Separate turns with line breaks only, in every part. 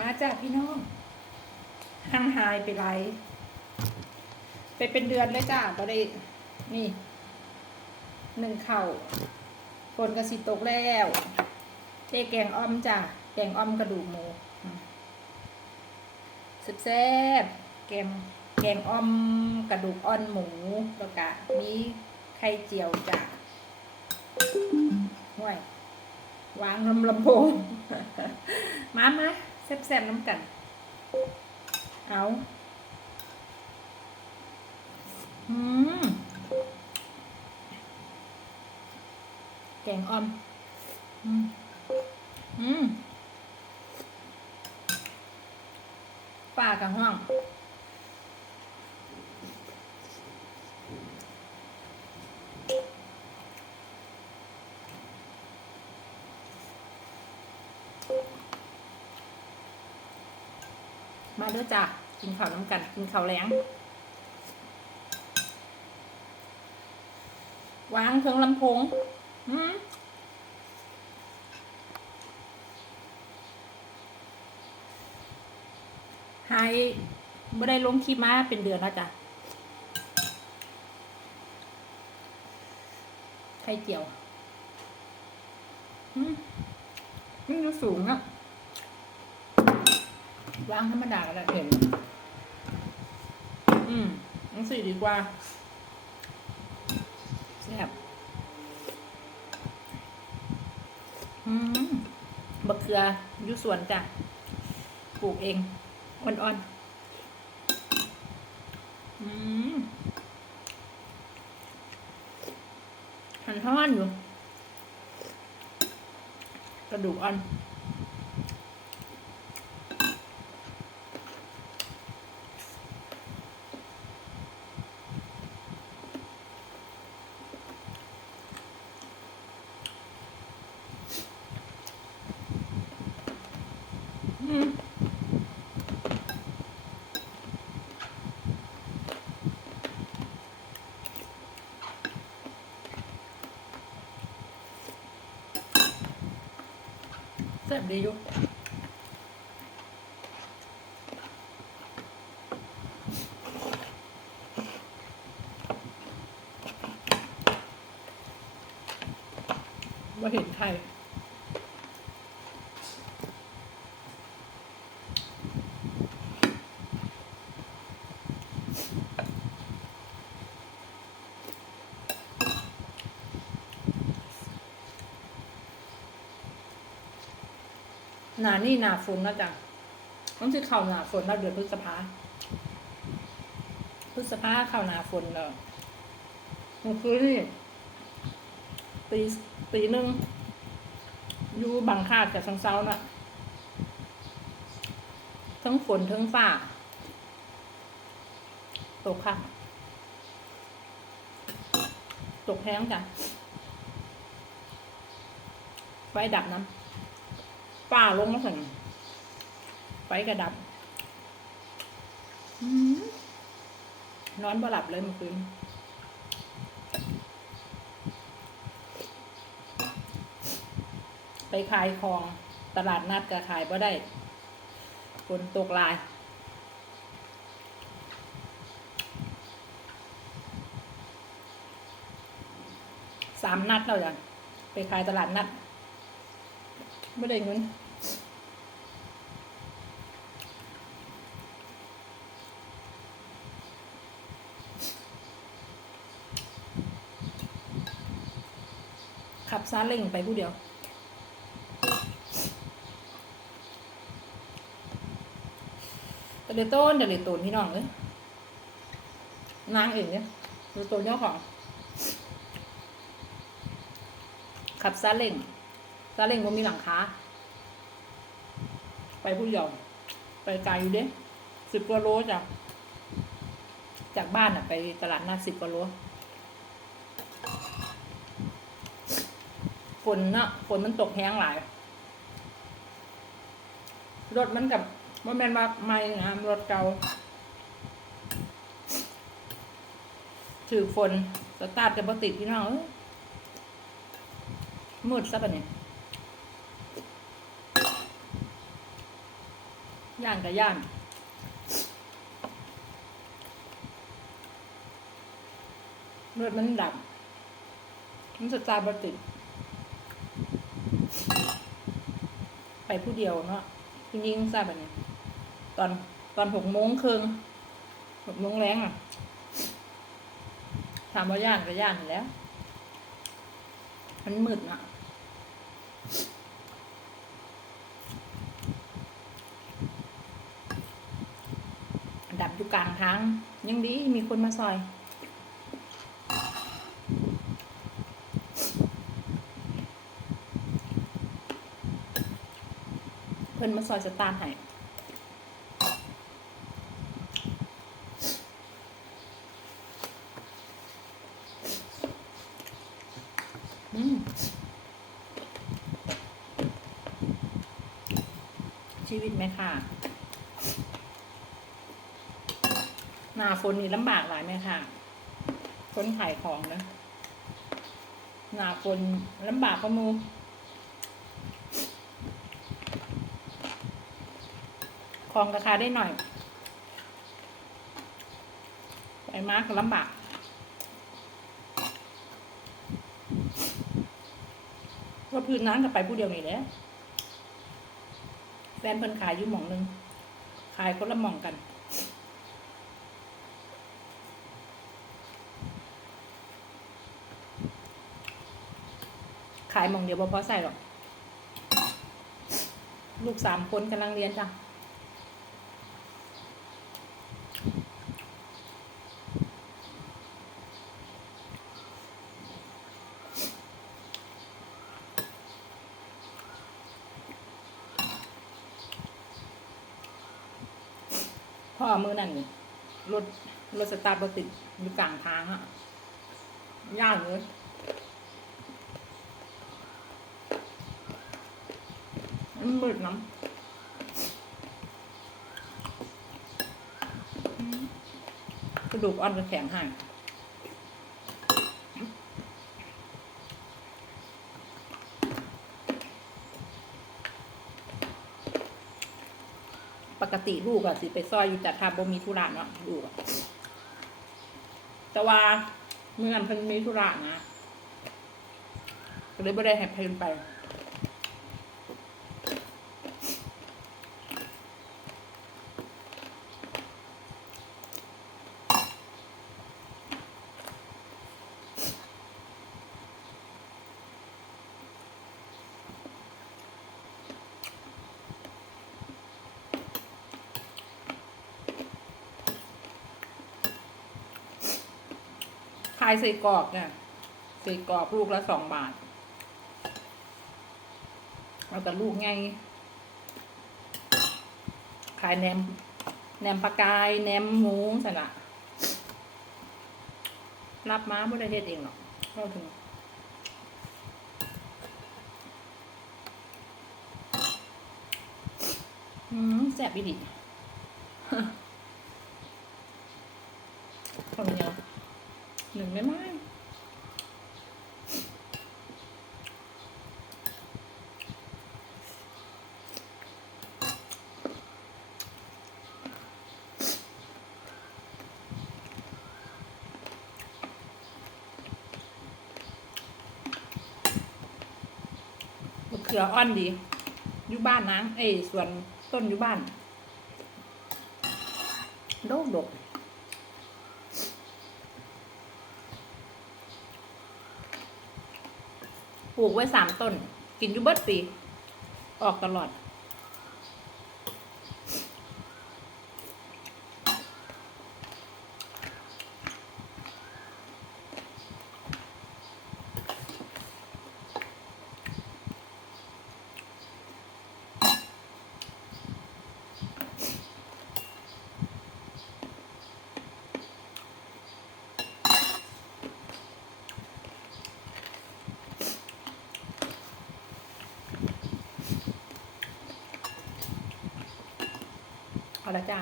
มาจากพี่น้องห่างหายไปไรไปเป็นเดือนเลยจ้าก็ได้นี่หนึ่งเข่าฝนกระสิตกแล้วเจ๊แกงอ้อมจ้ะแกงอ้อมกระดูกหมูอืมแซ่บแกงแกงอ้อมกระดูกอ่อนหมูแล้วก็มีไข่เจียวจ้ะห่วยวางลำลำโพงมามา แซ่บๆน้ำกัน เอาอืมแกงอ่อม อืม อืมปลากระห้อง มาเด้อจ้ะกินข้าวน้ำกันกินข้าวแรงวางเครื่องลำโพงอืมหายไม่ได้ลงคลิปมาเป็นเดือนแล้วจ้ะไข่เจียว อืมมันดูสูงอะ วางธรรมดาก็ได้เห็นอืมนังสี่ดีกว่าแซ่บอืมบักเขืออยู่สวนจ้ะปลูกเองอ่อนๆอืมหันทอดอยู่ กระดูกอ่อน แซ่บดีอยู่ว่าเห็นใคร หนานี่หนาฝนนะจ๊ะต้องจะเข่าหนาฝนแล้วเดือนพฤษภาพฤษภาเข่าหนาฝนแล้วมันคือนี่ตีตีหนึ่งอยู่บังคาดกับสังเซาน่ะ ทั้งฝนทั้งฝ้าตกค่ะ ตกแห้งจ้ะไฟดับน้ำ ป้าลงมาสั่งไฟกระดับนอนบ่หลับเลยเมื่อคืนไปขายของตลาดนัดก็ขายบ่ได้ฝนตกลายสามนัดแล้วจ้ะไปขายตลาดนัดไม่ได้เงิน ขับซาเล้งไปผู้เดียว เดี๋ยวต้นเดี๋ยวเดี๋ยวตูนพี่น้องเลยนางเองเนี่ยเดี๋ยวตูนเจ้าของ ขับซาเล้งซาเล้งมันมีหลังคาไปผู้เดียวไปไกลอยู่เด้สิบกว่าโลจากจากบ้านอะไปตลาดนัดสิบกว่าโล ฝนเนาะฝนมันตกแห้งหลายรถมันกับว่าแมนว่าไม่นะรถเก่าถือฝนสตาร์ทกับปติดพี่น้องมืดซะปะเนี่ยย่างกับย่างเลือดมันดับมันสตาร์บติด ไปผู้เดียวเนาะจริงๆทราบแบบนี้ตอนตอนหกโมงครึ่งหกโมงแรงอะถามว่าย่านก็ย่านแล้ว มันมืดอะดับอยู่กลางทาง ยังดีมีคนมาซอย พิ่นมาซอยสตาร์ให้ชีวิตไหมค่ะ หน้าฝนนี่ลำบากหลายไหมค่ะคนขายของนะหน้าฝนลำบากก็มู ของราคาได้หน่อยไปมากลำบากว่าพื้นนั้นก็ไปผู้เดียวนี่แหละแฟนเพิ่นขายอยู่หม่องหนึง ขายคนละหม่องกันขายหม่องเดียวบ่พอใส่หรอก ลูกสามคนกำลังเรียนจ้ะ พ่อมือนั่นนี่รถรถสตาร์ทบ่ติดอยู่กลางทางอะยากเลยมันมืดน้ำกระดูกอ่อนกระแข็งห่าง กติลูกอะสิไปซอยอยู่แต่ทาบ่มีธุระเนาะลูกแต่ว่าเมื่อนั้นเพิ่นมีธุระนะก็เลยไม่ได้ให้เพิ่นไปายใส่กรอกเนี่ยใส่กรอกลูกละสองบาท เอาแต่ลูกไงขายแหนมแหนมปลากายแหนมหมูสนะรับม้าไม่ได้เฮ็ดเองหรอกเข้าถึงอืมแซ่บอีดิ คนเดียว หนึ่งได้ไหมมะเขืออ่อนดี อยู่บ้านนะ เอ้ยส่วนต้นอยู่บ้าน โดกดก ปลูกไว้สามต้น กินอยู่เบิดปี ออกตลอด ละจ้า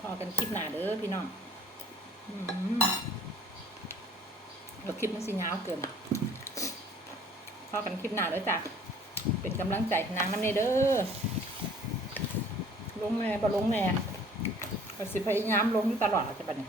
พอกันคลิปหนาเด้อพี่น้องเราคลิปมันสิยาวเกินพอกันคลิปหนาเด้อจ้ะเป็นกำลังใจหนางน้ำเนเด้อลงแม่บ่ลงแน่ก็สิพยายามลงตลอดจะบัดนี้